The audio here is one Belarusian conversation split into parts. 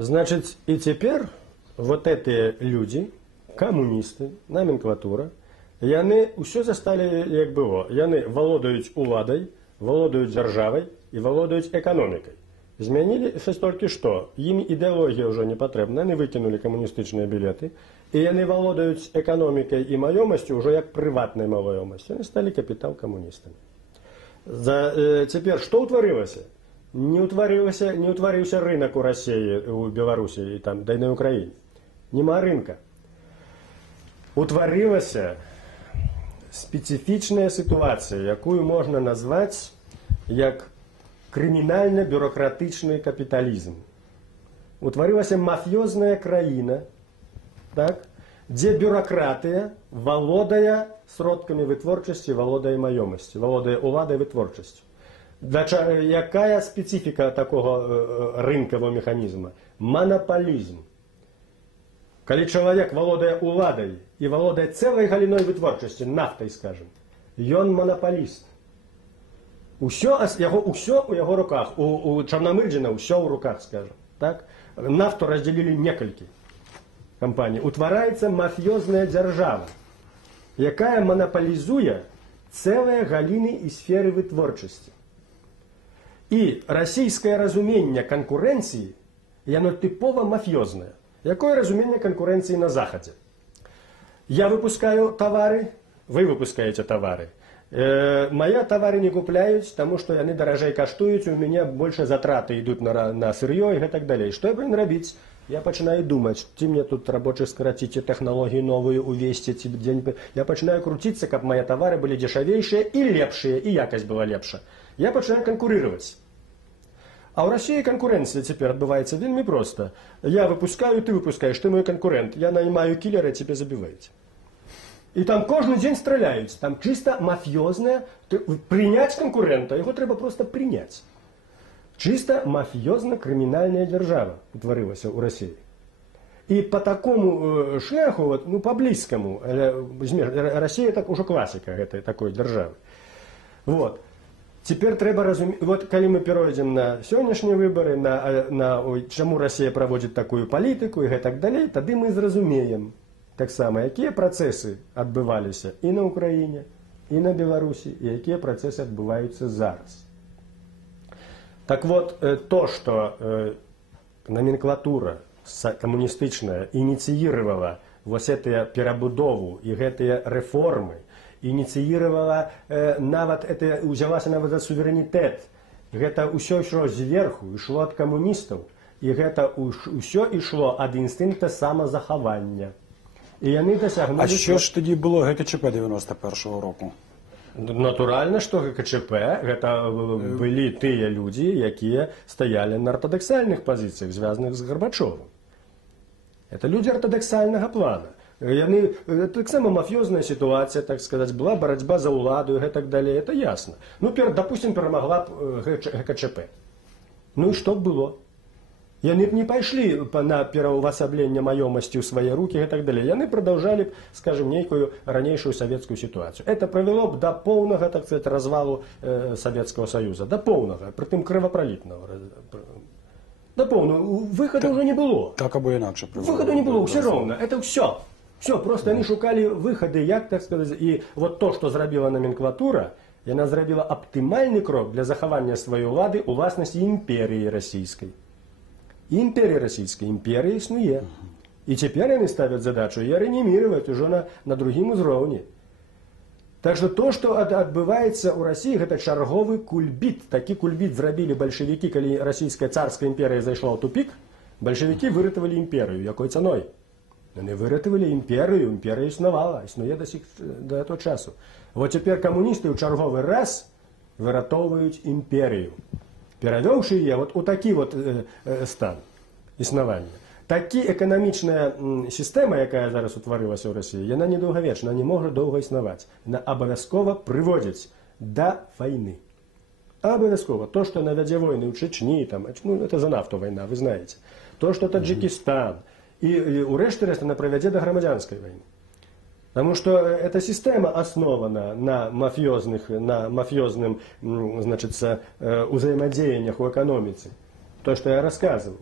Значит, и теперь вот эти люди, коммунисты, номенклатура, яны ўсё засталі як было. Яны валодаюць уладай, валодаюць дзяржавай і валодаюць эканомікай. Змяніліся толькі што. Ім ідэалогія ўжо не патрэбна, яны выкінулі камуністычныя білеты, і яны валодаюць эканомікай і маёмасцю ўжо як прыватнай маёмасцю. Яны сталі капітал камуністамі. Цяпер што ўтварылася? Не ўтварыўся рынок у Расіі, у Беларусі, там, да і на Украіне. Нема рынка. Утварылася специфічная сітуацыя, якую можна назваць як крымінальна-бюрократычны капіталізм. Утварылася мафіёзная краіна, так, дзе бюрократыя валодае сродкамі вытворчасці, валодае маёмасці, валодае уладай вытворчасцю. Якая специфіка такого рынкавого механізма? Монополізм. Калі чалавек валодае уладай і валодае цэлай галіной вытворчасці, нафтай, скажем, ён монополіст. Усё у яго руках. У Чарнамырдзіна ўсё ў руках, скажем. Так? Нафту раздзялілі некалькі кампаній. Утвараецца мафіёзная дзяржава, якая монополізуе цэлыя галіны і сферы вытворчасці. І расійскае разуменне канкурэнцыі, яно тыпова мафіёзнае. Якое разуменне канкурэнцыі на Захадзе? Я выпускаю товары, вы выпускаете товары. Мои товары не купляюць, таму што яны даражэй каштуюць, у мяне больше затраты ідуць на сырьё і гэтак далей. Што я павінен рабіць? Я пачынаю думаць, ці мне тут рабочых скараціць, ці тэхналогіі новыя увесці, ці дзень. Я пачынаю круціцца, каб мои товары былі дзешавейшыя і лепшыя, і якасць была лепша. Я пачынаю канкурировать. А ў Расіі канкурэнцыя цяпер адбываецца вельмі проста. Я выпускаю, ты выпускаешь, ты мой конкурент. Я наймаю киллера, тебе забиваете. І там кожны дзень страляюць. Там чисто мафіёзнае. Прыняць канкурента, яго трэба просто прыняць. Чисто мафіёзна-крымінальная дзяржава утварылася ў Расіі. І по такому шляху, по блізкаму, Расія так ужо класіка гэтай такой дзяржавы. Вот. Теперь трэба разуметь, вот калі мы перайдзем на сённяшнія выборы, чаму Расія праводзіць такую палітыку і гэтак далей, тады мы зразумеем таксама, якія працэсы адбываліся і на Украіне, і на Беларусі, і якія працэсы адбываюцца зараз. Так вот, то, что номенклатура коммунистичная инициировала вот эту перебудову и гэтые реформы, инициировала нават это, взялася нават за суверэнітэт. Гэта ўсё ішло зверху, ішло ад камуністаў, і гэта ўсё ішло ад інстынкта самазахавання. І яны дасягнулі... А що ж тоді було ГКЧП 91-го року? Натуральна, што ГКЧП гэта былі тыя людзі, якія стаялі на ортодоксальных пазіцыях, звязаных з Гарбачовым. Это людзі ортодоксальнага плана. Яны, таксама мафіёзная сітуацыя, так сказаць, была барацьба за ўладу і гэтак далей, это ясна. Ну, допустим, перамагла ГКЧП. Ну і што б было? Яны б не пайшлі на пераўвасабленне маёмасці ў свае рукі і так далей. Яны прадаўжалі б, скажем, нейкую ранейшую савецкую сітуацыю. Это прывяло б да поўнага, так сказать, развалу Савецкага Саюза. Да поўнага, прытым крывапралітнага. Да поўнага. Выхаду ўжо не было. Так або інакше. Выхаду не было, ўсё роўна. Это ўсё. Все, просто яны шукалі выхады, як, так сказаць. І вот то, што зрабіла номенклатура, яна зрабіла аптымальны крок для захавання сваёй улады ў уласнасці імперіі расійскай. Империя российская, империя існуе. И теперь они ставят задачу ее реанимировать уже на другим узроўні. Так что то, что отбывается у России, это чарговый кульбит. Такі кульбит зрабілі большевики, когда российская царская империя зашла в тупик. Большевики выратавалі империю. Якой ценой? Они выратавалі империю, империя існувала, існуе до этого часу. Вот теперь коммунисты в чарговый раз выратоўваюць империю. Перавёўшы яе вот у такі вот стан існавання. Такі эканамічная сістэма, якая зараз утварылася ў Расіі, яна недоўгавечна, не можа доўга існаваць. Яна абавязкова прыводзіць да вайны. Абавязкова. То, што навядзе войны ў Чечні, там, ну, это за нафту вайна, вы знаете. То, што Таджикистан. І ўрэшце рэшт она прывядзе да грамадзянскай вайны. Потому что эта система основана на мафиозным, значит, взаимодействиях в экономике. То, что я рассказывал.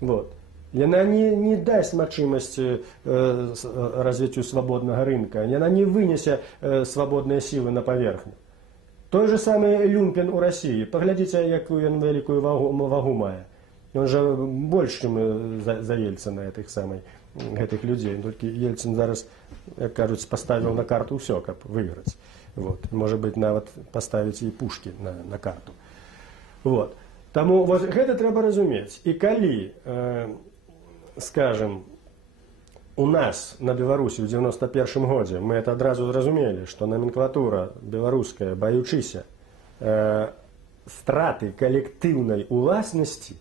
Вот. Яна не дасть магчымасці развіццю свабоднага рынка, яна не вынесе свабодныя сілы на паверхню. Той же самы люмпен у России. Паглядзіце, якую ён вялікую вагу мае. Ён жа больш, чым за Ельцына гэтых людзей. Толькі Ельцын зараз, як кажуць, паставіў на карту ўсё, каб выйграць. Вот. Можа быць, нават паставіць і пушкі на карту. Вот. Таму вот, гэта трэба разумець. І калі, скажем, у нас на Беларусі ў 91 годзе мы это адразу зразумелі, што номенклатура беларуская, баючыся страты калектыўнай уласнасці,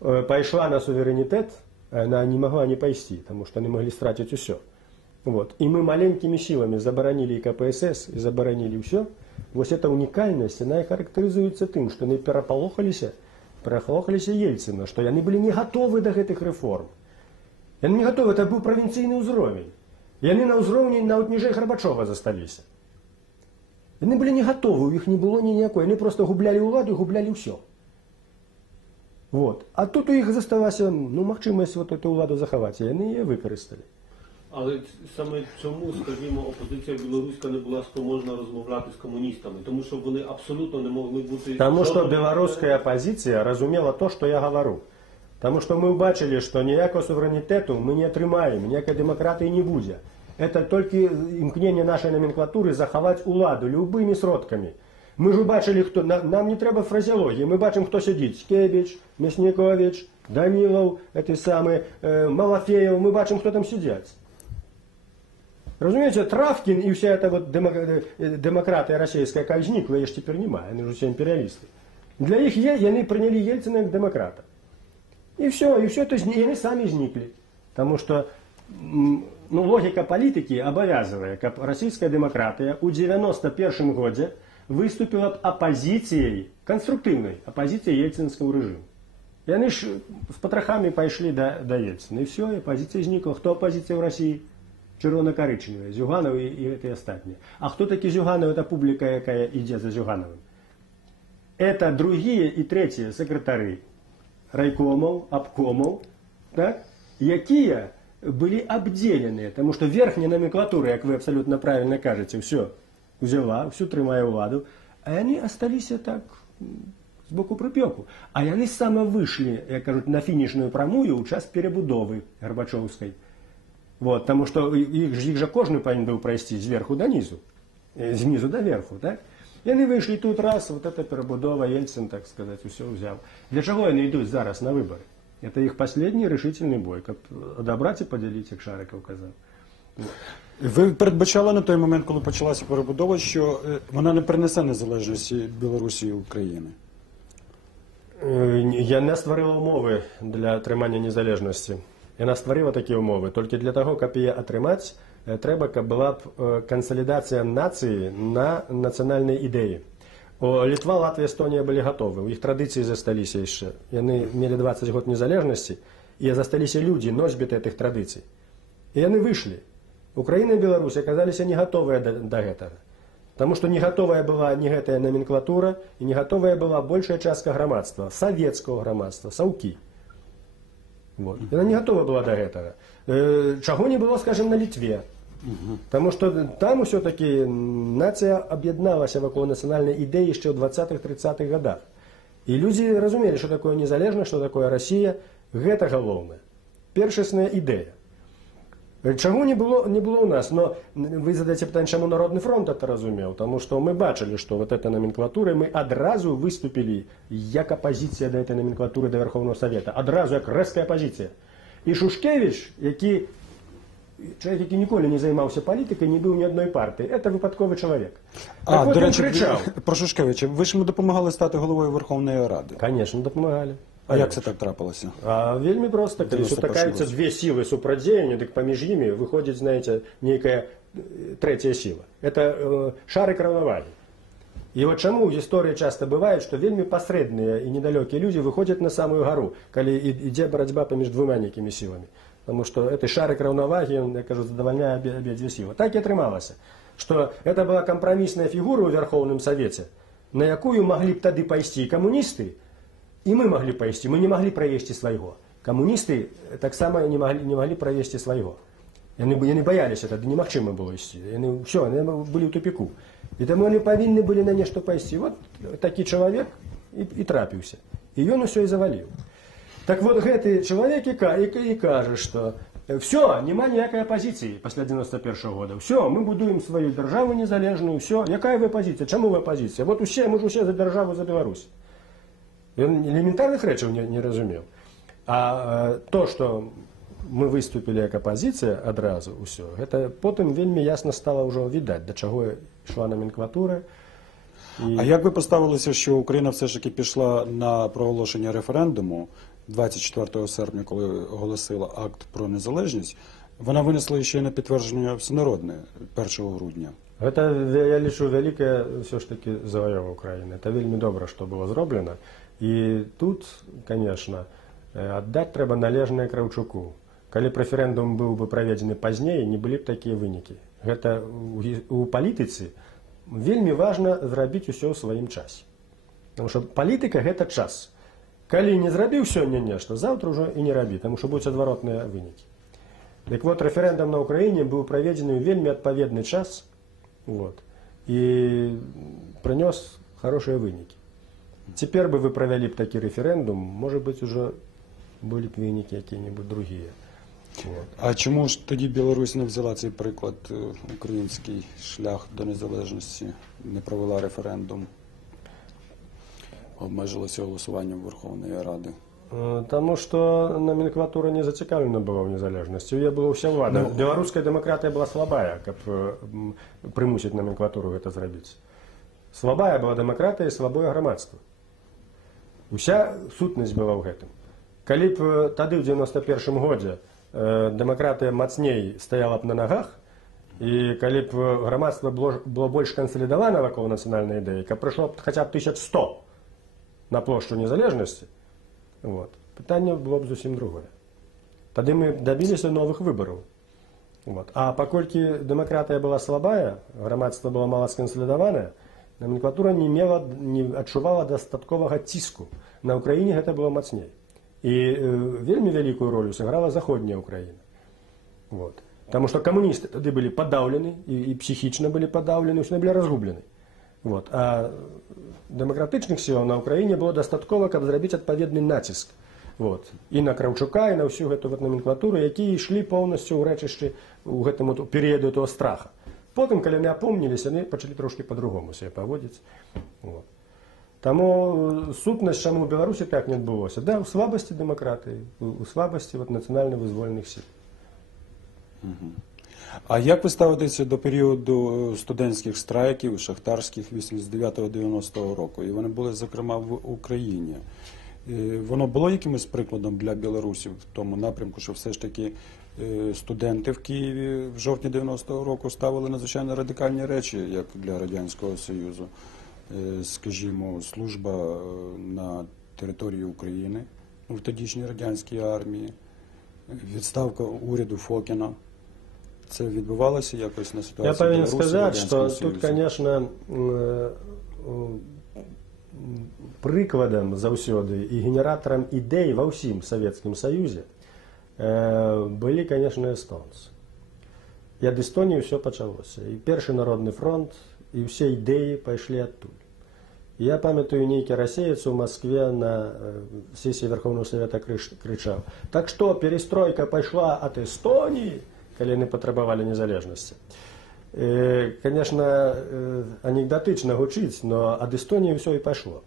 пайшла на суверэнітэт, она не могла не пайсці, таму што яны маглі страціць усё. Вот. І мы маленькімі сіламі забаранілі і КПСС, і забаранілі ўсё. Вось эта унікальнасць, яна і характарызуецца тым, што яны перапалохаліся Ельцына, што яны былі не гатовы да гэтых рэформ. Яны не гатовы, это быў правінцыйны ўзровень. Яны на ўзроўні нават ніжэй Гарбачова засталіся. Яны былі не гатовы, у іх не было ніякой, яны проста гублялі ўладу і гублялі ўсё. Вот. А тут у іх засталася магчымасць вот эту ўладу захаваць, і яны яе выкарысталі. Але саме чому, скажімо, опозиція білоруська не була спроможна розмовляти з комуністами? Тому що вони абсолютно не могли бути... Тому що білоруська опозиція розуміла то, що я говорю. Тому що ми бачили, що ніякого суверенітету ми не отримаємо, ніякої демократії не буде. Это тільки імкнення нашої номенклатури заховати уладу любими сродками. Ми ж бачили, хто... Нам не треба фразеології, ми бачимо, хто сидить. Скебіч, Мяснікович, Данилов, Малафеев, ми бачимо, хто там сидять. Разумеете, Травкин и вся эта вот демократия российская, как зникла, я ж теперь не маю, они же все империалисты. Для их они приняли Ельцина как демократа. И все это они сами зникли. Потому что логика политики обовязывает, как российская демократия у 91 году выступила оппозицией, конструктивной оппозицией ельцинскому режиму. И они ж с потрохами пошли до Ельцина. И все, и оппозиция зникла. Кто оппозиция в России? Червоно-коричневые, Зюганов и это остальные. А кто такие Зюганов? Это публика, якая идет за Зюгановым. Это другие и третьи секретари райкомов, обкомов, так, якія были обделены, потому что верхняя номенклатура, как вы абсолютно правильно кажете, все взяла, всю тримає владу, а они остались так з боку припеку. А они саме вышли, як кажуть, на финишную прамую у час перебудовы Горбачевской. Вот, потому что их же кожный повинен был пройти сверху до низу, снизу до верху, так? И они вышли тут раз, вот это перебудова, Ельцин, так сказать, все взял. Для чего они идут зараз на выборы? Это их последний решительный бой, как одобрать и поделить, як Шариков казав. Ви передбачали на той момент, коли почалася перебудова, що вона не принесе незалежності Білорусі і України? Яна створила умови для отримання незалежності. Яна створила такі умови. Тільки для того, каб її отримати, треба, каб була б консолідація нації на національній ідеї. Литва, Латвия, Эстония были готовы. У их традиции застались еще. Они имели 20 год незалежности, и застались люди, носьбиты этих традиций. И они вышли. Украина и Беларусь оказались не готовые до этого. Потому что не готовая была ни гэтая номенклатура, и не готовая была большая частка громадства, советского громадства, Сауки. Вот. Она не готова была до этого. Чего не было, скажем, на Литве. Потому что там все-таки нация объединалась вокруг национальной идеи еще в 20-30-х годах. И люди разумели, что такое незалежность, что такое Россия. Это головное. Першесная идея. Чего не было у нас, но вы задаете питание, чему Народный фронт это разумел, потому что мы бачили, что вот эта номенклатура, мы одразу выступили как оппозиция до этой номенклатуры, до Верховного Совета, одразу как резкая оппозиция. И Шушкевич, человек, який ніколи не займався політикою, не був ні одної партії. Це випадковий чоловік. Так от він кричав. Про Шушкевича, ви ж йому допомагали стати головою Верховної Ради? Звісно, допомагали. А як це так трапилося? Вельми просто. Коли сутикаються дві сили супротивлення, так поміж ними виходить, знаєте, некая третя сила. Це шарик равноваги. И вот чему в истории часто бывает, что вельми посредные и недалекие люди выходят на самую гору, когда идет борьба поміж двумя некими силами. Потому что это шарик равноваги, он, я кажу, задовольняє обидві силы. Так и отрималося, что это была компромиссная фигура в Верховном Совете, на якую могли бы тогда пойти коммунисты, І мы маглі пайсці, мы не маглі праесці свайго. Камуністы таксама не маглі правесці свайго. Яны баяліся, тады немагчыма было ісці. Яны былі ў тупіку. І таму яны павінны былі на нешта пайсці. Вот такі чалавек і трапіўся. І ён усё і заваліў. Так вот гэты чалавек і кажа, што все, няма ніякай апазіцыі пасля 91-го года. Все, мы будуем сваю дзяржаву незалежную, все. Якая вы апазіцыя? Чаму вы апазіцыя? Вот усе, мы ж усе за дзяржаву, за Беларусь. Ён элементарных рэчаў не разумеў. А то, што мы выступілі як апазіцыя адразу ўсё, гэта потым вельмі ясна стала ўжо відаць, да чаго ішла номенклатура. А як ви поставилися, що Україна все ж таки пішла на проголошення референдуму 24 серпня, коли оголосила акт про незалежність, вона винесла ще й на підтвердження всенародне 1 грудня? Гэта, я лічу, вялікая все ж таки заваёва Украіны. Это вельмі добра, што было зроблена. І тут, конечно, аддаць трэба належнае Кравчуку. Калі б рэферэндум быў бы праведзены пазней, не былі б такія вынікі. Гэта у палітыцы вельмі важна зрабіць усё ў сваім часе. Таму што палітыка гэта час. Калі не зрабіў сёння нешта, заўтра ўжо і не рабі, таму што будуць адваротныя вынікі. Дык вот рэферэндум на Ўкраіне быў праведзены ў вельмі адпаведны час, вот, і прынёс хорошыя вынікі. Цяпер бы вы правялі б такі рэферэндум, можа быць, ужо былі б вынікі якія-небудзь другія. Вот. А чому ж тоді Білорусь не взяла цей приклад, український шлях до незалежності, не провела референдум, обмежилася голосуванням Верховної Ради? Таму што номенклатура не зацікаўлена была ў незалежнасці. У яе была ўся ўлада. Беларуская дэмакратыя была слабая, каб прымусіць номенклатуру гэта зрабіць. Слабая была дэмакратыя і слабое грамадства. Уся сутнасць была ў гэтым. Калі б тады ў 91-м годзе дэмакратыя мацней стаяла б на нагах, і калі б грамадства было больш кансалідавана вакол нацыянальнай ідэі, каб прыйшло б хаця б 1100 на плошчу незалежнасці, вот, пытанне было б зусім другое. Тады мы дабіліся новых выбараў. Вот. А паколькі дэмакратыя была слабая, грамадства было мала скансалідаванае, номенклатура не адчувала дастатковага ціску. На Ўкраіне гэта было мацней. І вельмі вялікую ролю сыграла заходняя Украіна. Вот. Таму што камуністы тады былі падаўлены і псіхічна былі падаўлены, ўсё былі разгублены. Вот. А дэмакратычных сілаў на Ўкраіне было дастаткова, каб зрабіць адпаведны націск. Вот. І на Кравчука, і на ўсю гэту номенклатуру, якія ішлі поўнасцю ў рэчышчы ў гэтым перыяду того страха. Потым, калі яны апомніліся, яны пачалі трошкі па-другому сябе паводзіць. Вот. Таму сутнасць, чаму ў Беларусі так не адбылося? Да, у слабасці дэмакратыі, у слабасці нацыянальна-вызвольных сіл. А як ви ставитеся до періоду студентських страйків, шахтарських 89-90 року? І вони були, зокрема, в Україні. Воно було якимось прикладом для білорусів в тому напрямку, що все ж таки студенти в Києві в жовтні 90-го року ставили надзвичайно радикальні речі, як для Радянського Союзу? Скажімо, служба на території України в тодішній радянській армії, відставка уряду Фокіна. Це відбувалося якось на ситуації? Я повинен сказати, що тут, звісно, прикладом заўсёды і генератором ідей ва ўсім Савецкім Саюзе былі, конечно, эстонцы. І ад Эстоніі ўсё пачалося. І першы народны фронт, і ўсе ідэі пайшлі адтуль. Я памятаю, нейкі расеец у Москве на сессии Верховного Совета кричал: так что, перестройка пошла от Эстонии, калі яны патрабавалі незалежнасці. Конечно, анекдотычна гучыць, но ад Эстонии ўсё і пашло.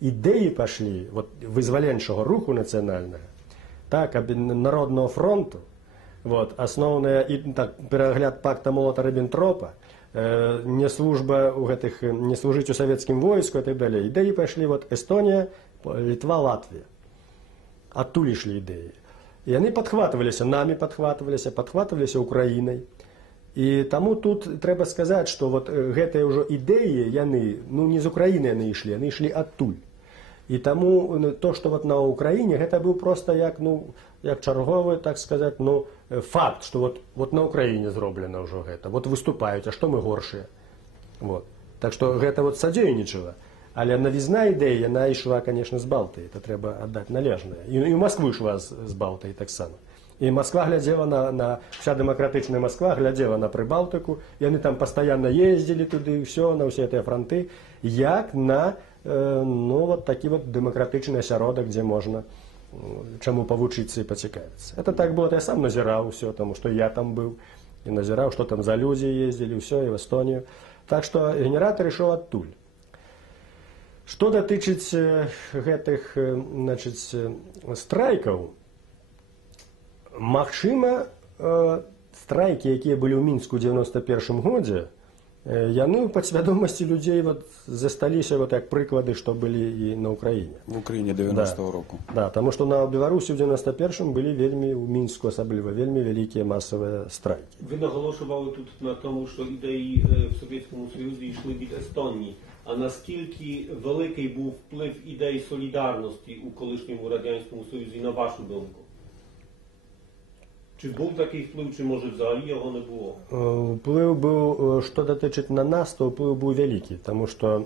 Ідэі пашлі вызваленчага руху нацыянальнага, так, народного фронту, асноўная перагляд пакта Молота-Ріббентропа, не служба у гэтых, не служыць у савецкім войску і так далей. Ідэі пайшлі Эстонія, Літва, Латвія. Адтуль ішлі ідэі. І яны падхватваліся, намі падхватваліся Украінай. І таму тут трэба сказаць, што гэтыя ўжо ідэі, яны, не з Украіны яны ішлі адтуль. І таму то, што на Украіне, гэта быў проста як чарговы, так сказаць, факт, што на Украіне зроблена ўжо гэта. Выступаюць, а што мы горшыя. Так што гэта садзейнічала. Але навізна ідэя, яна ішла, конечно, з Балтыі, это трэба аддаць належнае. І ў Маскву ішла з Балтыі таксама. І Москва глядзела вся дэмакратычная Москва глядзела на Прыбалтыку, яны там пастаянна ездзілі туды, ўсё, на ўсе гэтыя франты, як на вот такі вот дэмакратычны асяродак, дзе можна чаму павучыцца і пацікавіцца. Это так было, я сам назіраў усё, таму што я там быў, і назіраў, што там за людзі ездзілі, ўсё, і в Эстонію. Так што генератар ішоў адтуль. Што датычыць гэтых, значыць, страйкаў, магчыма, страйкі, якія былі ў Мінску ў 91 годзе, яны ў падсвядомасці людзей вот засталіся вот як прыклады, што былі і на Ўкраіне. В Україні 90-го року. Да, таму што на Беларусі ў 91-м былі вельмі, ў Мінску асабліва, вельмі вялікія масавыя страйкі. Ви наголошували тут на тому, що ідеї в Совєтському Союзі йшли від Естонії. А наскільки великий був вплив ідей солідарності у колишньому Радянському Союзі, на вашу думку? Чи був такий вплив, чи може взагалі його не було? Уплыў быў, што датычыць на нас, то уплыў быў вялікі, таму што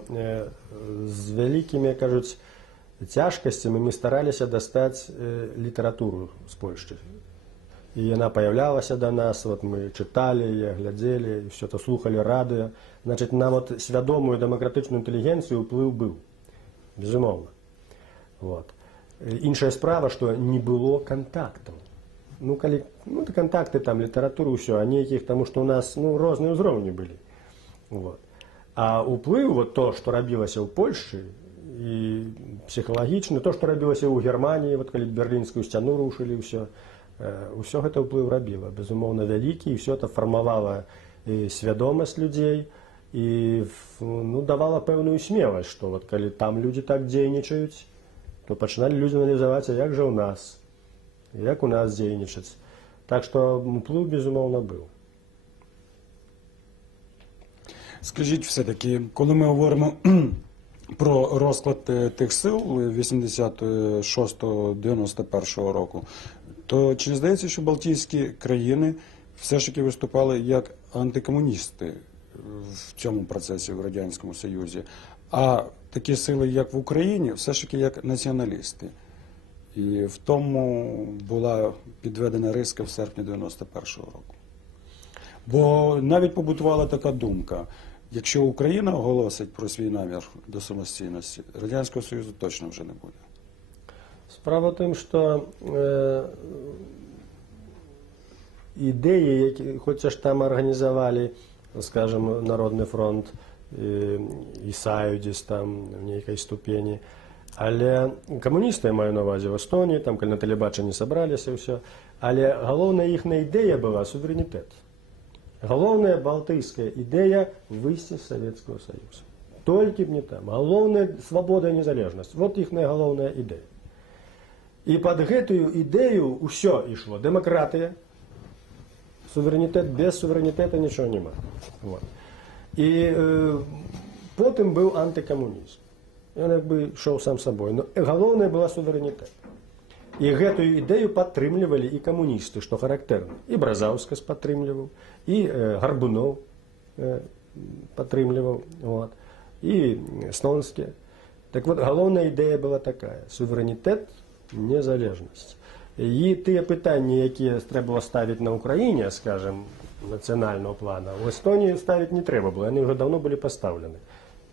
з вялікімі, кажуць, цяжкасцямі мы стараліся дастаць літаратуру з Польшчы. І яна паяўлялася да нас, вот мы чыталі, глядзелі, ўсё то слухалі радыё. Значыць, на вот свядомую дэмакратычную інтэлігенцыю уплыў быў, безумоўна. Вот. Іншая справа, што не было кантактаў. Ну, калі, кантакты, там, літаратуру, ўсё, а нейкіх, таму што ў нас, розныя ўзроўні былі. Вот. А уплыў, вот то, што рабілася ў Польшчы, і псіхалагічны, то, што рабілася ў Германіі, вот калі берлінскую сцяну рушылі, ўсё гэта ўплыў рабіла, безумоўна, вялікі, і ўсё это фармавала свядомасць людзей, і давала пэўную смеласць, што вот калі там людзі так дзейнічаюць, то пачыналі людзі аналізаваць, а як жа ў нас? Як у нас дзейнічаць. Так што уплыў, безумоўна, быў. Скажіть все-таки, коли ми говоримо про розклад тих сил 86-91 року, то чи не здається, що Балтійські країни все ж таки виступали як антикомуністи в цьому процесі в Радянському Союзі, а такі сили, як в Україні, все ж таки як націоналісти? І в тому була підведена риска в серпні 91-го року. Бо навіть побутувала така думка, якщо Україна оголосить про свій намір до самостійності, Радянського Союзу точно вже не буде. Справа в тым, што ідэі, хоць аж там арганізавалі, скажем, Народны фронт і Саюдзіс там в нейкай ступені, але камуністы, я маю на ўвазе, в Эстоніі, там, калі на тэлебачанні сабраліся, ўсё, але галоўная іхная ідэя была суверэнітэт. Галоўная балтыйская ідэя выйсці з Савецкага Саюза. Толькі б не там. Галоўная свабода і незалежнасць. Вот іхная галоўная ідэя. І пад гэтую ідэю ўсё ішло. Дэмакратыя, суверэнітэт, без суверэнітэта нічого няма. Вот. І потым быў антыкамунізм. Ён як бы ішоў сам сабой. Но галоўнае была суверэнітэт. І гэтую ідэю падтрымлівалі і камуністы, што характэрна. І Бразаўскас падтрымліваў, і Гарбуноў падтрымліваў, вот, і Снонскі. Так вот, галоўная ідэя была такая: суверэнітэт, незалежнасць. І тыя пытанні, якія трэба было ставіць на Ўкраіне, скажем, нацыянального плана, у Эстоніі ставіць не трэба было, яны ўжо даўно былі пастаўлены.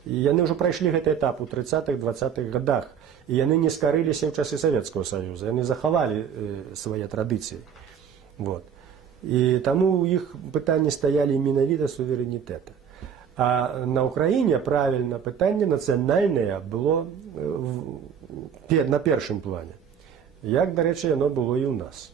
І яны ўжо прайшлі гэты этап у 30-х, 20-х годах. І яны не скарыліся ў часы Савецкага Саюза, яны захавалі свае традыцыі. Вот. І таму ў іх пытанні стаялі менавіта суверэнітэта. А на Ўкраіне правільна пытанне нацыянальнае было на першым плане. Як, дарэчы, яно было і ў нас.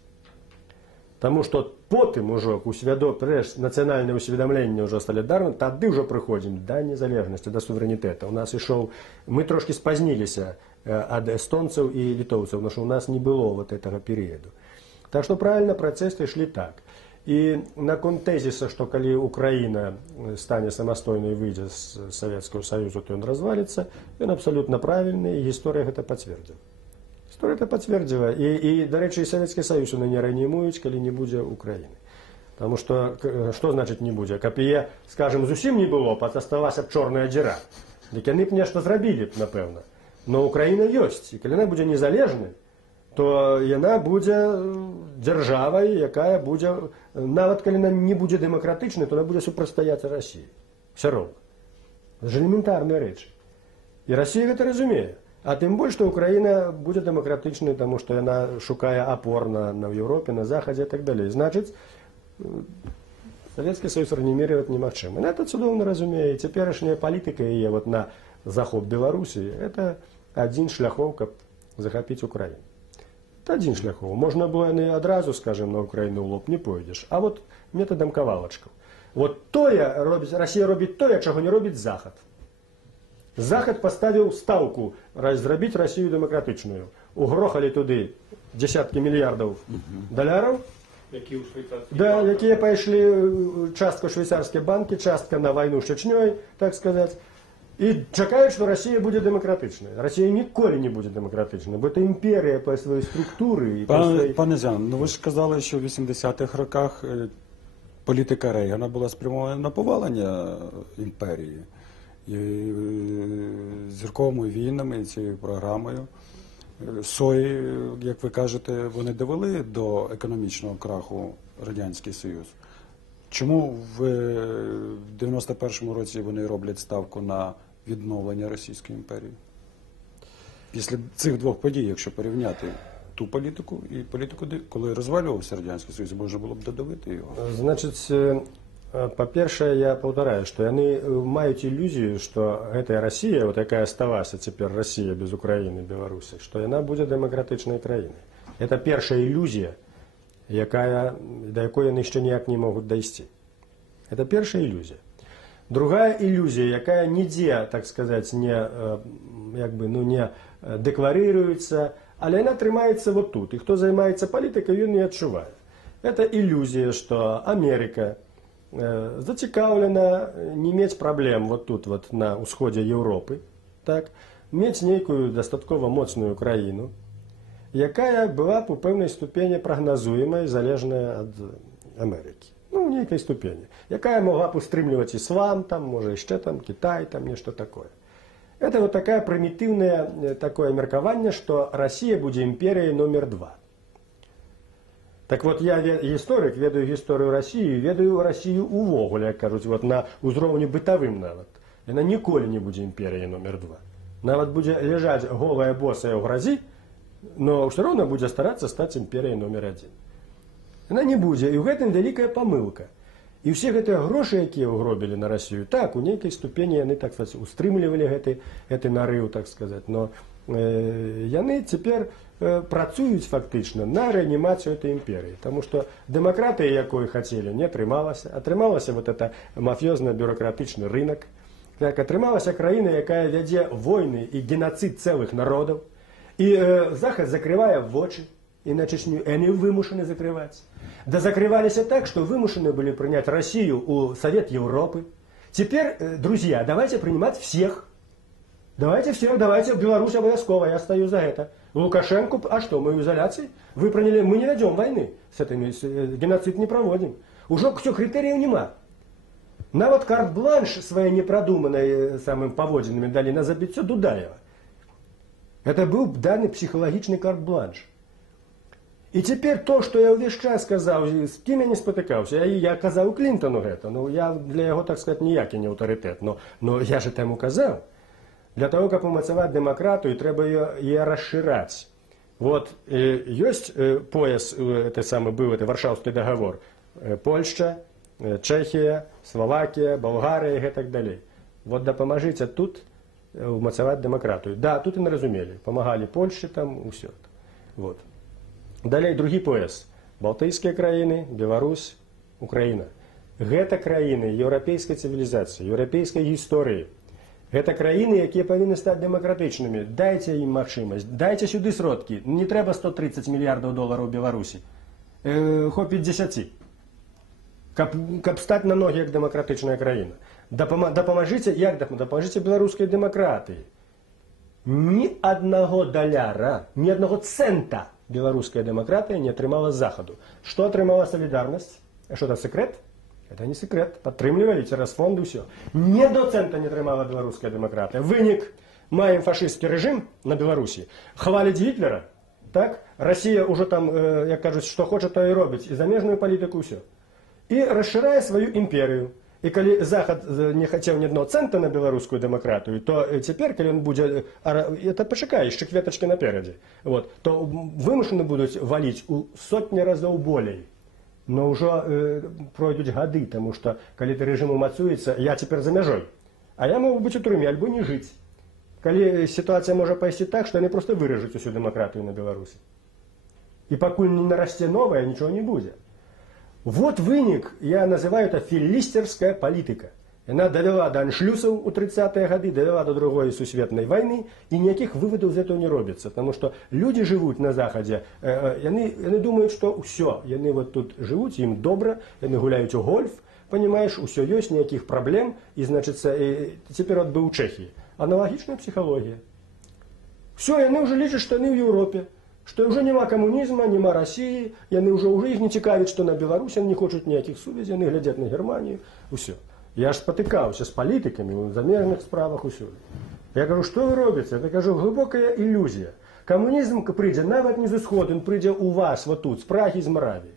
Таму што потым ужо нацыянальнае ўсведамленне ўжо салідарна, тады ўжо прыходзім да незалежнасці, да суверэнітэта. У нас ішоў, мы трошкі спазніліся ад эстонцаў і літоўцаў, тому што у нас не было вот этого перыяду. Так што правільна, працэсы ішлі так. І наконт тэзіса, што калі Украіна стане самастойнай і выйдзе з Савецкага Саюзу, то ён разваліцца, ён абсалютна правільны, і гісторыя гэта пацвердзіла. Гісторыя гэта пацвердзіла. І, дарэчы, і Савецкі Саюз яны не рэанімуюць, калі не будзе Украіны. Таму што, што значыць не будзе? Каб яе, скажем, зусім не было, асталася б чорная дзіра. Дык яны б нешта зрабілі б, напэўна. Но Украіна ёсць, і калі яна будзе незалежнай, то яна будзе дзяржавай, якая будзе, нават калі яна не будзе дэмакратычнай, то яна будзе супрацьстаяць Расіі. Все роўна. Це ж элементарныя рэчы. І Расія гэта разумее. А тым больш, што Украіна будзе дэмакратычнай, таму што яна шукае апор на Еўропе, на Захадзе і так далей. Значыць, Савецкі Саюз рэаніміраваць немагчыма. Яна гэта цудоўна разумее. І цяперашняя палітыка яе вот на захоп Беларусі – это адзін шляхоў, каб захапіць Украіну. Это адзін шляхоў. Можна было яны адразу, скажем, на Украіну ў лоб не пойдзеш. А вот метадам кавалачкаў. Вот тое робіць, Расія робіць тое, чаго не робіць Захад. Захад паставіў стаўку зрабіць Расію дэмакратычную. Угрохалі туды дзесяткі мільярдаў даляраў. Які ў швейцарскіх Да, банках. якія пайшлі частка ў швейцарскія банкі, частка на вайну з Чачнёй, так сказаць. І чакаюць, што Расія будзе дэмакратычнай. Расія ніколі не будзе дэмакратычнай, бо це імперія па сваёй структуры. Пане Зян, ну ви ж казали, що в 80-х роках політика Рейгана була спрямована на повалення імперії. І зірковими війнами, цією програмою. Сої, як ви кажете, вони довели до економічного краху Радянський Союз. Чому в 91-му році вони роблять ставку на відновлення Російської імперії? Після цих двох подій, якщо порівняти ту політику і політику, коли розвалювався Радянський Союз, можна було б додавити його. Значыць, па-першае, я паўтараю, што яны маюць ілюзію, што гэтая Расія, вот якая асталася цяпер Расія без Украіны, Беларусі, што яна будзе дэмакратычнай краінай. Это першая ілюзія, до якой яны яшчэ ніяк не могуць дайсці. Это першая ілюзія. Другая ілюзія, якая нідзе, так сказаць, не дэкларыруецца, але яна трымаецца вот тут. І хто займаецца палітыкай, ён не адчувае. Это ілюзія, што Амерыка зацікаўлена не мець праблем вот тут, вот на ўсходзе Еўропы, так, мець нейкую дастаткова моцную краіну, якая была б у пэўнай ступені прагназуемай, залежная ад Амерыкі. Ну, у нейкай ступені. Якая могла б устрымліваць іслам, там, можа, яшчэ там, Кітай, там, нешта такое. Это вот такая прымітыўнае такое меркаванне, што Расія будзе імперіяй номер 2. Так вот, я гісторык, ведаю гісторыю Расіі, ведаю Расію увогуле, як кажуць, вот на ўзроўні бытавым нават. Яна ніколі не будзе імперіяй номер 2. Нават будзе ляжаць голая босая ў гразі, но ўсё роўна будзе старацца стаць імперіяй номер 1. Яна не будзе, і ў гэтым вялікая памылка. І ўсе гэтыя грошы, якія ўгробілі на Расію, так, у нейкай ступені яны, так сказаць, устрымлівалі гэты нарыў, так сказаць, но яны цяпер працуюць фактычна на рэанімацыю этой імперыі, таму што дэмакратыя, якой хацелі, не атрымалася. Атрымалася вот это мафіёзна-бюракратычны рынок. Так, атрымалася краіна, якая вядзе войны і генацыд цэлых народаў. І Захад закрывае вочы, і на Чечню яны вымушаны закрываць. Да закрываліся так, што вымушаны былі прыняць Расію ў Совет Европы. Теперь, друзья, давайте принимать всех. Давайте всех, давайте Беларусь обовязково, я стою за это. Лукашенко, а что, мы в изоляции? Вы приняли, мы не ведем войны с этими, геноцид не проводим. Уже все, критериев нема. Нават карт-бланш своей непродуманной самым поводинами дали на забитье Дудаева. Это был данный психологичный карт-бланш. И теперь то, что я увесь час сказал, с кем я не спотыкался, я казал Клинтону это, ну я для его, так сказать, ніякий не авторитет, но я же тому казал. Для того, каб умацаваць дэмакратыю, трэба яе расшыраць. Вот, ёсць пояс, это самы быў, это Варшаўскі дагавор. Польшча, Чэхія, Словакія, Балгарыя і гэтак далей. Вот дапамажыце тут умацаваць дэмакратыю. Да, тут і наразумелі. Памагалі Польшчы там, усё. Вот. Далей другі пояс. Балтыйскія краіны, Беларусь, Украіна. Гэта краіны еўрапейскай цывілізацыі, еўрапейскай гісторыі. Гэта краіны, якія павінны стаць дэмакратычнымі. Дайце ім магчымасць, дайце сюды сродкі. Не трэба 130 мільярдаў долараў Беларусі. Хопіць 10. Каб стаць на ногі як дэмакратычная краіна. Дапамажыце, як дапамажыце беларускай дэмакратыі. Ні аднаго даляра, ні аднаго цэнта беларуская дэмакратыя не атрымала з Захаду. Што атрымала салідарнасць? Што там, секрэт? Это не секрет. Падтрымлівалі цераз фонды ўсё. Не до цента не трымала беларуская дэмакратыя. Вынік, маем фашысцкі рэжым на Беларусі. Хваліць Гітлера, так? Расія ўжо там, як кажуць, што хоча, то і робіць. І замежную палітыку ўсё. І расшырае сваю імперію. І калі Захад не хацеў ні адно цента на беларускую дэмакратыю, то цяпер, калі ён будзе, это пачакай, яшчэ кветачкі наперадзе, вот, то вымушаны будуць валіць у сотні разоў болей. Но ўжо пройдуць гады, таму што калі ты рэжым умацуецца, я цяпер за мяжой, а я могу быць у турме, альбо не жыць. Калі сітуацыя можа пайсці так, што яны проста выражаць усю дэмакратыю на Беларусі. І пакуль не нарасце новая, нічого не будзе. Вот вынік, я называю это філістерская палітыка. Яна давяла да аншлюсаў у 30-е гады, давяла до другой сусветнай вайны, і ніякіх вывадаў з этого не робіцца. Таму што людзі жывуць на Захадзе, яны думаюць, што ўсё, яны вот тут жывуць, ім добра, яны гуляюць у гольф, понимаешь, усё ёсць, ніякіх праблем, і, значыцца, цяпер от быў у Чэхіі. Аналагічная псіхалогія. Все, яны ўжо лічаць, што яны ў Еўропе. Што ўжо няма камунізма, няма Расіі, яны ўжо іх не цікавіць, што на Беларусь, яны не хочуць ніякіх сувязей, яны глядзяць на Германію, усё. Я ж спатыкаўся з палітыкамі ў замежных справах усюды. Я кажу, што вы робіце? Я кажу, глыбокая ілюзія. Камунізм прыйдзе нават не з усходу, ён прыйдзе ў вас, вот тут, з Прагі, з Маравіі.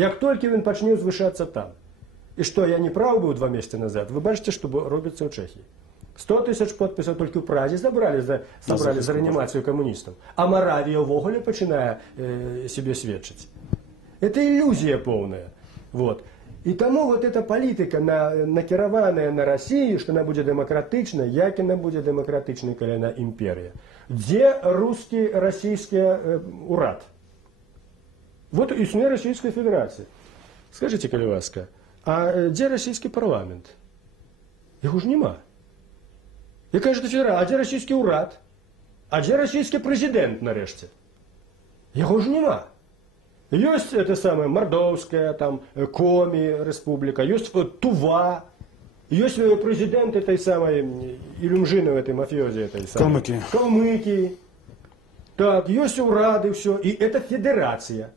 Як толькі ён пачне ўзвышацца там. І што, я не прав быў 2 месяцы назад? Вы бачыце, што робіцца ў Чэхіі. 100 тысяч подпісаў толькі ў Празе сабралі за рэанімацыю камуністаў. А Маравія ўвогуле пачынае себе сведчыць. Это ілюзія поўная. Вот. І таму вот эта палітыка, накіраваная на Расію, што яна будзе дэмакратычнай, як яна будзе дэмакратычнай, калі яна імперія. Дзе рускі, расійскі урад? Вот існуе Расійская Федэрацыя. Скажыце, калі ласка, а дзе расійскі парламент? Яго ж няма. І кажа, а дзе расійскі ўрад? А дзе расійскі прэзідэнт нарэшце? Яго ж няма. Ёсць это самае Мардоўская, там Комі рэспубліка, ёсць Тува, ёсць прэзідэнт этой самай Ілюмжына, этой мафіёзі этой самай. Калмыкі. Так, ёсць урады, ўсё. І это федэрацыя.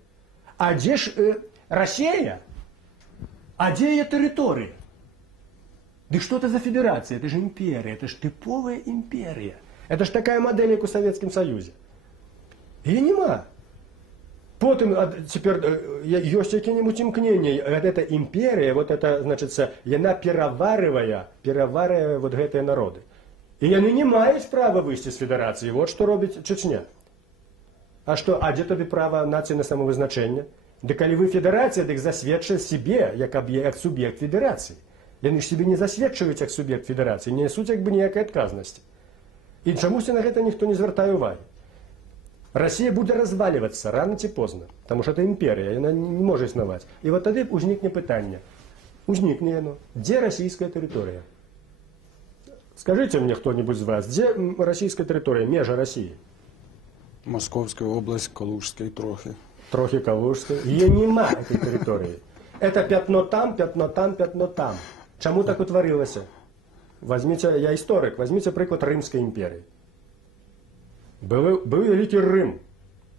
А дзе ж Расія? А дзе яе тэрыторыя? Ды что это за федерация? Это же империя, это же типовая империя. Это же такая модель, как у Советском Союзе. Ее нема. Потом, теперь, есть какие-нибудь имкнения. Вот эта империя, вот это, значит, она пераваривая вот эти народы. И они не имеют права выйти с федерации. Вот что робит Чечня. А что, а где тогда право нации на самовызначение? Да коли вы федерация, так засведчите себе, как субъект федерации. Яны ж себе не засведчваюць як суб'ект федэрацыі, не несуць як бы ніякай адказнасці. І чамусьці на гэта ніхто не звяртае ўвагі. Расія будзе развалівацца рана ці позна, таму што это імперія, яна не можа існаваць. І вот тады ўзнікне пытанне. Узнікне яно. Дзе расійская тэрыторыя? Скажыце мне хто-нибудь з вас, дзе расійская тэрыторыя, межа Расіі? Московская область, Калужская трохи. Трохи Калужская. Ее нема, этой территории. Это пятно там, пятно там, пятно там. Чаму так утварылася? Возьмите, я историк, возьмите приклад Римской империи. Был великий Рим,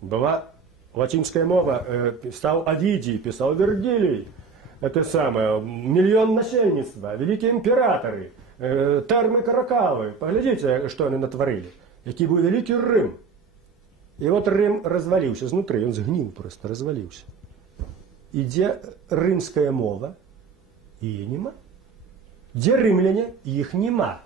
была латинская мова, писал Овидий, писал Вергилий, это самое, миллион насельництва, великие императоры, Термы Каракалы. Поглядите, что они натворили. Який был великий Рим. И вот Рим развалился знутри, он сгнил просто, развалился. И где римская мова, ее нема. Где римляне, их нема.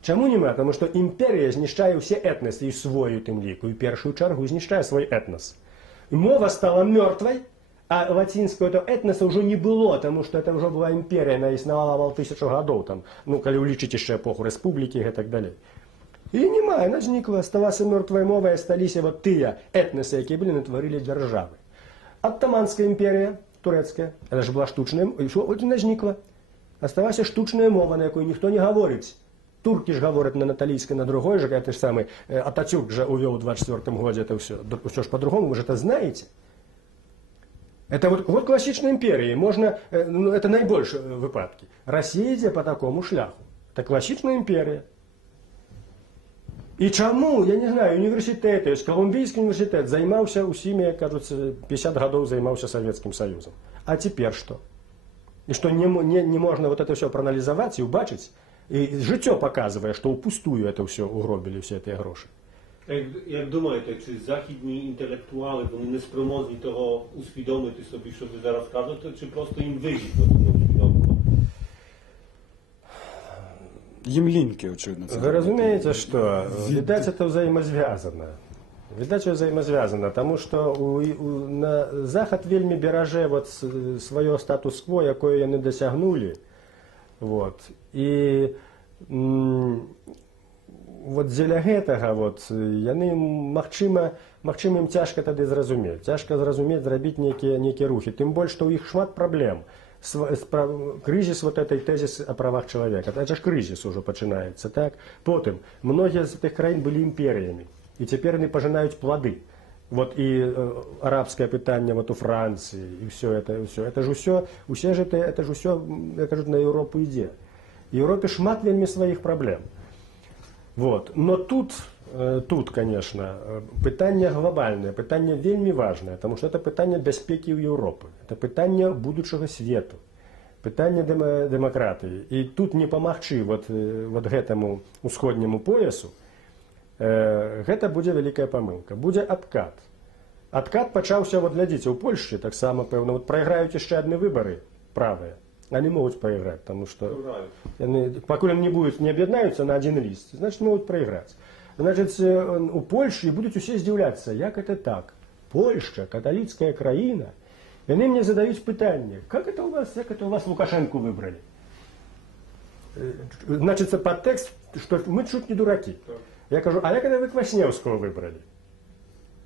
Чаму нема? Потому что империя знішчае все этносы и свой у тым ліку, и першую чаргу знішчае свой этнос. Мова стала мертвой, а латинского этноса уже не было, потому что это уже была империя, она існавала вал 1000 годов, там, ну, калі улічыць яшчэ эпоху рэспублікі и так далее. И нема, она знікла, сталася мертвая мова, и остались вот тыя этносы, якія былі натворили державы. Оттоманская империя, турецкая, это же была штучная, и что, вот она знікла. Оставалась штучная мова, на якой никто не говорит. Турки же говорят на наталийской, на другой же, это же самый Ататюрк же увел в 24 году это все. Все же по-другому, вы же это знаете. Это вот классичная империя, можно, ну, это наибольшие выпадки. Россия идет по такому шляху. Это классичная империя. И чему, я не знаю, университеты, то есть Колумбийский университет займался усими, кажется, 50 годов займался Советским Союзом. А теперь что? І што не можна вот это все прааналізаваць і ўбачыць, і жыццё паказвае, што ўпустую это ўсё угробілі все гэтыя грошы. Як думаєте, чи західні інтелектуали, вони не спроможні того усвідомити собі, що ви зараз кажете, чи просто їм вигідно це не усвідомити? Їм ліньки, очевидно. Вы разумеете, что, видать, это взаимозвязано. Видать, это взаимозвязано, потому что на Захад вельми бераже вот свое статус-кво, якое яны досягнули. Вот. И вот дзеля гэтага вот, яны, магчыма, ім цяжка тады зразумець. Цяжка зразумець, зрабіць нейкія рухі. Тым больш, што ў іх шмат праблем. Кризис вот этой тезис о правах человека. Это же кризис уже начинается, так? Потом, многие из этих краин были империями, и теперь они пожинают плоды. Вот и арабское питание вот у Франции, и все. Это же все, это же все, я кажу, на Европу иде. Европе шмат вельми своих проблем. Вот. Но тут, конечно, питання глобальне, питання вельми важне, тому що це питання безпеки Європи, це питання будучого світу, питання демократії. І тут не помагчы вот гэтаму усходняму поясу, гэта будзе вялікая памылка, будзе адкат. Адкат пачаўся, вот глядзіце, у Польшчы таксама, пэўна, вот прайграюць яшчэ адны выбары правыя. Они могут проиграть, потому что покуль они не объединяются на один лист, значит могут проиграть. Значит, у Польши будут все здивляться, как это так? Польша, католицкая краина. И они мне задают питание, как это у вас Лукашенко выбрали? Значит, подтекст, что мы чуть не дураки. Я говорю, а как это вы Квасневского выбрали?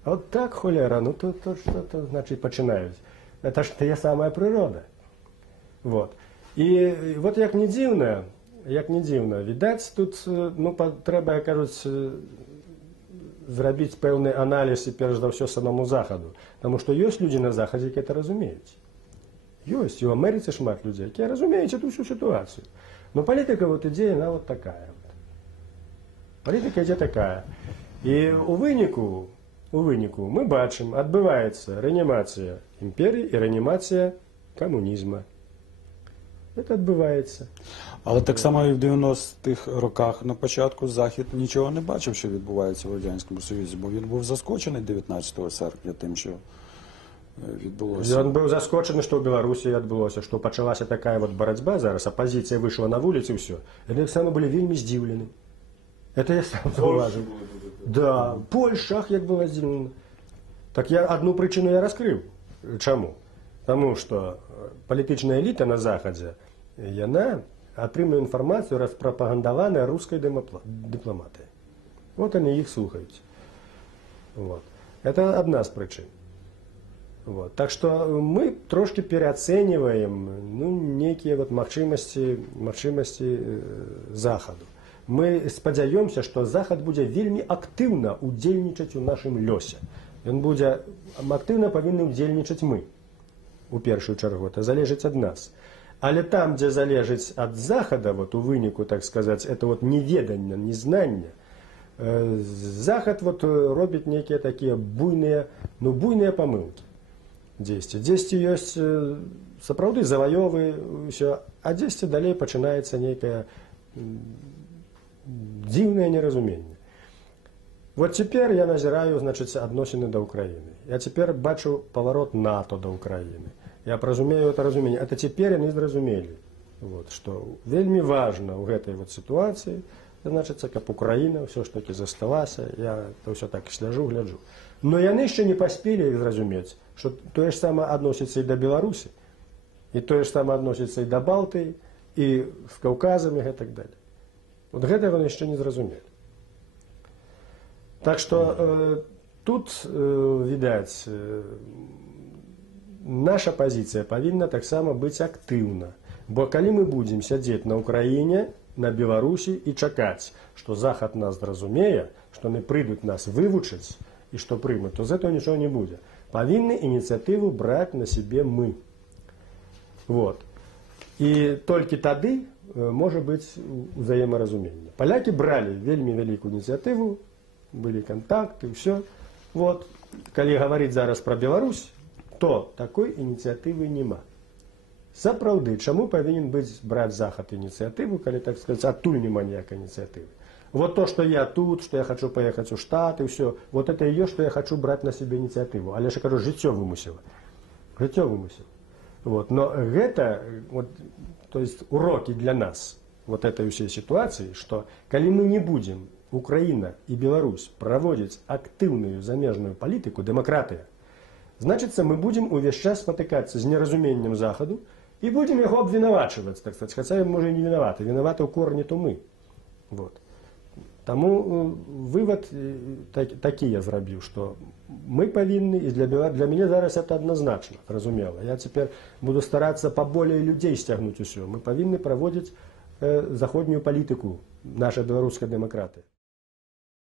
А вот так, холера, ну то что-то, значит, начинают. Это ж та самая природа. Вот. І от як не дивно, відаць, тут трэба, кажуць, зрабіць пэўны аналіз і перш за ўсё самому Захаду. Таму што ёсць людзі на Захадзе, якія это разумеюць. Ёсць, і ў Амерыцы шмат людзей, якія разумеюць эту всю сітуацыю. Но палітыка вот ідзе, яна вот такая. Палітыка ідзе такая. І у выніку мы бачым, адбываецца рэанімацыя імперіі і рэанімацыя камунізма. Це відбувається. Але так само і в 90-х роках на початку Захід нічого не бачив, що відбувається в Радянському Союзі, бо він був заскочений 19 серпня тим, що відбулося. Він був заскочений, що в Білорусі відбулося, що почалася така от боротьба зараз, опозиція вийшла на вулицю, все. І так само були вельми здивлені. Це я сам зауважив. Да, Польща, як була здивлена. Так я одну причину я розкрив. Чому? Тому що політична еліта на Заході, яна атрымлівае інфармацыю, распрапагандаваная рускай дыпламатыяй. Вот они их слухаюць. Вот. Это одна з прычын. Вот. Так что мы трошки переоцениваем некие вот магчымасці Захаду. Мы спадзяёмся, што Захад будзе вельмі актыўна удзельнічаць у нашым лёсе. Ён будзе актыўна павінны удзельнічаць мы. У першую чаргу, это залежыць ад нас. Але там, дзе залежыць ад Захада, вот у выніку, так сказаць, это вот неведанне, незнанне, Захад вот робіць нейкія такія буйныя памылкі. Дзесьці ёсць сапраўды заваёвы, ўсё, а дзесьці далей пачынаецца нейкае дзіўнае неразуменне. Вот теперь я назираю, значит, адносіны да Украины. Я теперь бачу поворот НАТО до Украины. Я разумею это разумение. Это теперь они зразумелі. Вот, что вельми важно в этой вот ситуации, значит, как Украина все ж таки засталася. Я это все так гляджу. Но яны еще не поспели их зразумець, что то же самое относится и до Беларуси, и то же самое относится и до Балтии, и с Кавказом, и так далее. Вот этого они еще не зразумелі. Так что тут, відаць, наша позиция павінна таксама быць актыўна. Бо калі мы будем сядзець на Украине, на Беларусі і чакаць, што Захад нас зразумее, што они прыйдуць нас вывучыць і што прымуць, то з этого нічого не будзе. Павінны ініцыятыву браць на себе мы. Вот. І толькі тады можа быць узаемаразуменне. Палякі бралі вельмі вялікую ініцыятыву, были контакты, все. Вот, калі говорить зараз про Беларусь, то такой инициативы нема. Сапраўды, чаму павінен быць браць захад ініцыятыву, калі, так сказать, адтуль няма ніякай ініцыятывы? Вот то, что я тут, что я хочу поехать в Штаты, все, вот это и есть, что я хочу брать на себе инициативу. Але ж я кажу, жыццё вымусіла. Жыццё вымусіла. Вот. Но гэта, вот, то есть уроки для нас вот этой всей ситуации, что калі мы не будем, Украина и Беларусь, проводить активную замежную политику, демократия, значит, мы будем увесь час спотыкаться с неразумением Заходу и будем его обвинувачивать, так сказать, хотя мы уже не виноваты. Виноваты у корня то мы. Вот. Тому вывод такі я зрабіў, што мы павінны, і для мяне зараз это адназначна, зразумела. Я цяпер буду старацца паболей людзей сцягнуць усё. Мы павінны праводзіць заходнюю палітыку, наша беларуская дэмакратыя.